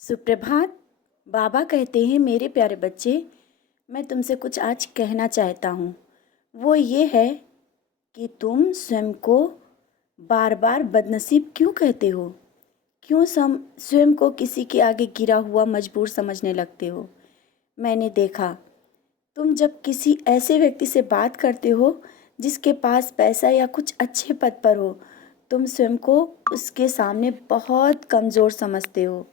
सुप्रभात। बाबा कहते हैं, मेरे प्यारे बच्चे, मैं तुमसे कुछ आज कहना चाहता हूँ। वो ये है कि तुम स्वयं को बार बार बदनसीब क्यों कहते हो। क्यों स्वयं को किसी के आगे गिरा हुआ मजबूर समझने लगते हो। मैंने देखा, तुम जब किसी ऐसे व्यक्ति से बात करते हो जिसके पास पैसा या कुछ अच्छे पद पर हो, तुम स्वयं को उसके सामने बहुत कमज़ोर समझते हो।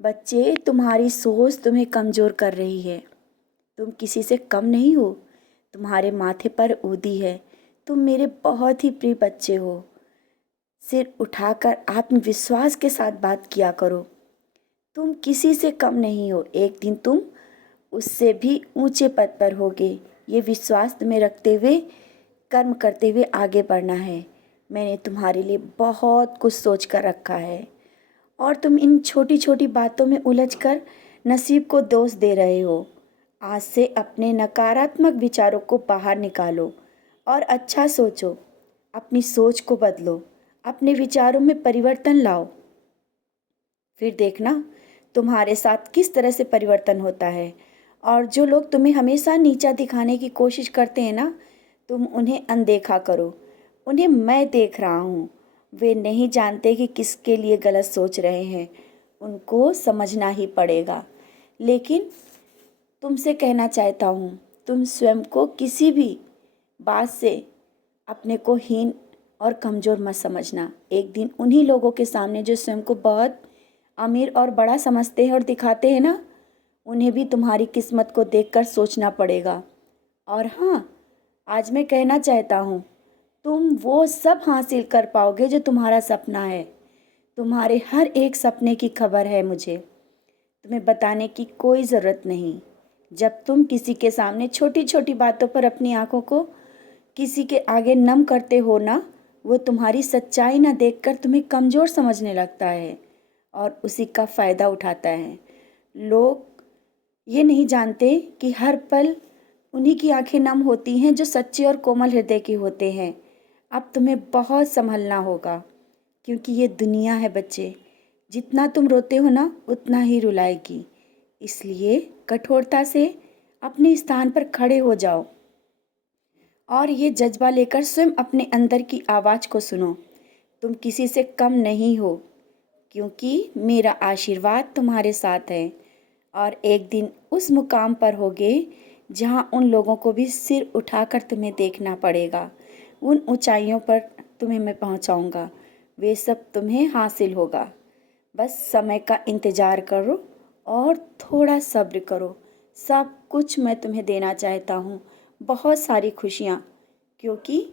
बच्चे, तुम्हारी सोच तुम्हें कमज़ोर कर रही है। तुम किसी से कम नहीं हो। तुम्हारे माथे पर ऊदी है। तुम मेरे बहुत ही प्रिय बच्चे हो। सिर उठाकर आत्मविश्वास के साथ बात किया करो। तुम किसी से कम नहीं हो। एक दिन तुम उससे भी ऊंचे पद पर होगे। ये विश्वास तुम्हें रखते हुए कर्म करते हुए आगे बढ़ना है। मैंने तुम्हारे लिए बहुत कुछ सोच कर रखा है और तुम इन छोटी छोटी बातों में उलझकर नसीब को दोष दे रहे हो। आज से अपने नकारात्मक विचारों को बाहर निकालो और अच्छा सोचो। अपनी सोच को बदलो, अपने विचारों में परिवर्तन लाओ। फिर देखना तुम्हारे साथ किस तरह से परिवर्तन होता है। और जो लोग तुम्हें हमेशा नीचा दिखाने की कोशिश करते हैं ना, तुम उन्हें अनदेखा करो। उन्हें मैं देख रहा हूँ। वे नहीं जानते कि किसके लिए गलत सोच रहे हैं। उनको समझना ही पड़ेगा। लेकिन तुमसे कहना चाहता हूँ, तुम स्वयं को किसी भी बात से अपने को हीन और कमज़ोर मत समझना। एक दिन उन्हीं लोगों के सामने जो स्वयं को बहुत अमीर और बड़ा समझते हैं और दिखाते हैं ना, उन्हें भी तुम्हारी किस्मत को देखकर सोचना पड़ेगा। और हाँ, आज मैं कहना चाहता हूँ, तुम वो सब हासिल कर पाओगे जो तुम्हारा सपना है। तुम्हारे हर एक सपने की खबर है मुझे। तुम्हें बताने की कोई ज़रूरत नहीं। जब तुम किसी के सामने छोटी छोटी बातों पर अपनी आंखों को किसी के आगे नम करते हो ना, वो तुम्हारी सच्चाई ना देखकर तुम्हें कमज़ोर समझने लगता है और उसी का फ़ायदा उठाता है। लोग ये नहीं जानते कि हर पल उन्हीं की आंखें नम होती हैं जो सच्चे और कोमल हृदय के होते हैं। अब तुम्हें बहुत संभलना होगा, क्योंकि ये दुनिया है बच्चे। जितना तुम रोते हो ना, उतना ही रुलाएगी। इसलिए कठोरता से अपने स्थान पर खड़े हो जाओ और ये जज्बा लेकर स्वयं अपने अंदर की आवाज़ को सुनो। तुम किसी से कम नहीं हो, क्योंकि मेरा आशीर्वाद तुम्हारे साथ है। और एक दिन उस मुकाम पर होगे जहाँ उन लोगों को भी सिर उठाकर तुम्हें देखना पड़ेगा। उन ऊंचाइयों पर तुम्हें मैं पहुँचाऊँगा। वे सब तुम्हें हासिल होगा। बस समय का इंतज़ार करो और थोड़ा सब्र करो। सब कुछ मैं तुम्हें देना चाहता हूँ, बहुत सारी खुशियाँ, क्योंकि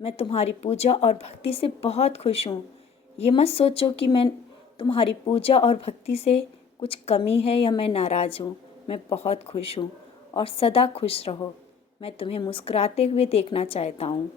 मैं तुम्हारी पूजा और भक्ति से बहुत खुश हूँ। ये मत सोचो कि मैं तुम्हारी पूजा और भक्ति से कुछ कमी है या मैं नाराज़ हूँ। मैं बहुत खुश हूँ और सदा खुश रहो। मैं तुम्हें मुस्कुराते हुए देखना चाहता हूँ।